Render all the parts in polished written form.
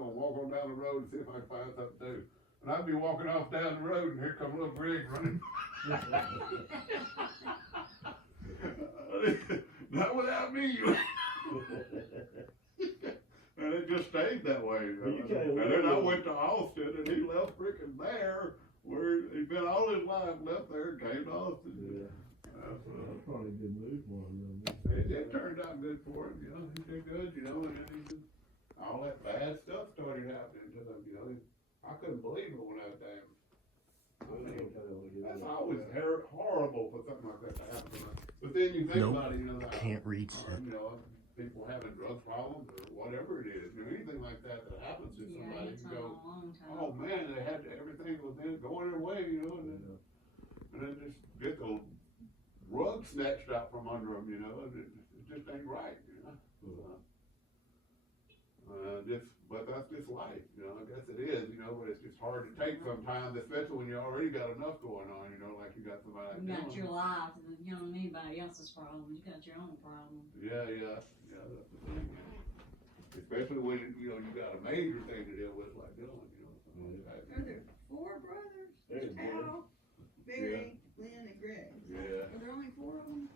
gonna walk on down the road and see if I can find something to do. And I'd be walking off down the road, and here come little Greg running. Not without me. And it just stayed that way. You can't And live then I with- went to Austin, and he left freaking there, where he'd been all his life, left there, and came to Austin. Yeah, That's, that's probably a good move for him, it turned out good for him, you know, he did good, you know, and then he just, all that bad stuff started happening to him, you know, I couldn't believe it when that damn. That's always horrible for something like that to happen, but then you think Nope. about it, you know, Can't reach it. you know, people having drug problems or whatever it is, you know, anything like that that happens to Yeah, somebody, it's you on a go, long time. oh man, they had to, everything was going their way, you know, and then just get the rug snatched out from under them, you know, it just ain't right, you know. But that's just life, you know, I guess it is, you know, but it's just hard to take sometimes, especially when you already got enough going on, you know, like you got somebody like You got Dylan. your life, you don't need anybody else's problems, you got your own problems. Yeah, that's the thing, especially when, you know, you got a major thing to deal with like Dylan, you know. Are there 4 brothers? There's Hal, Barry, Lynn, and Greg. Yeah, Are there only 4 of them?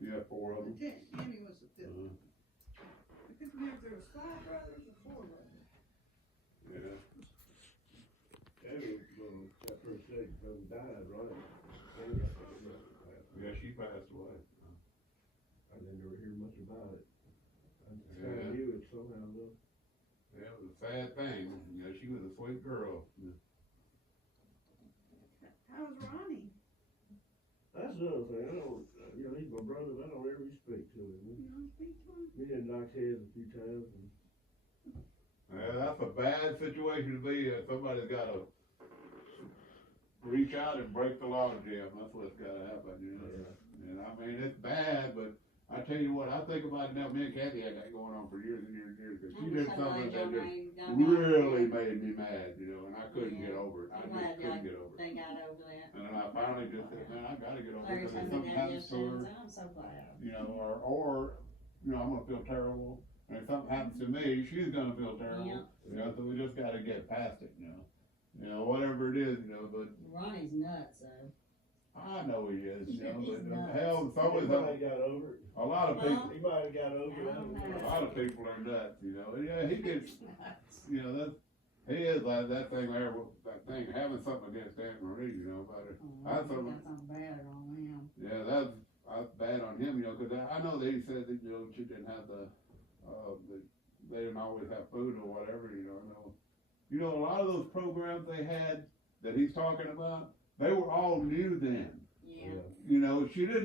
yeah, 4 of them. Tammy was the 5th. I couldn't remember if there was 5 brothers or 4 brothers. Yeah. Tammy, that first day, died, right? Yeah, she passed away. I didn't ever hear much about it. I just Yeah. kinda knew it somehow, though. Yeah, it was a sad thing, you know, she was a sweet girl. How's Ronnie? That's another thing, I don't, you know, he's my brother, but I don't ever speak to him. You don't speak to him? Me and knocked heads a few times, and Yeah, that's a bad situation to be in, somebody's gotta reach out and break the log jam, that's what's gotta happen, you know? And I mean, it's bad, but I tell you what, I think about it now, me and Kathy had that going on for years and years and years, cause she I'm did so something glad that y'all just made- really made me mad, you know, and I couldn't Yeah. get over it, I I'm just glad couldn't get over it. they got over that. And then I finally just said, man, I gotta get over it, Larry cause told if me something that happens to her, yesterday, I'm so glad. you know, or, you know, I'm gonna feel terrible, and if something happens to me, she's gonna feel terrible. Yeah. You know, so we just gotta get past it, you know, whatever it is, you know, but Ronnie's nuts, though. I know he is, you know, He's but nuts. hell, so he is might have got over it. a lot of Huh? people, He might have got over it. I don't know. a lot of people are nuts, you know, yeah, he gets, you know, he is like that thing there, that thing, having something against Aunt Marie, you know, about it. Oh, I I thought- think that's not bad on him. Yeah, that's bad on him, you know, cause I know that he said that, you know, she didn't have they didn't always have food or whatever, you know. You know, a lot of those programs they had that he's talking about, they were all new then. Yeah. You know, she didn't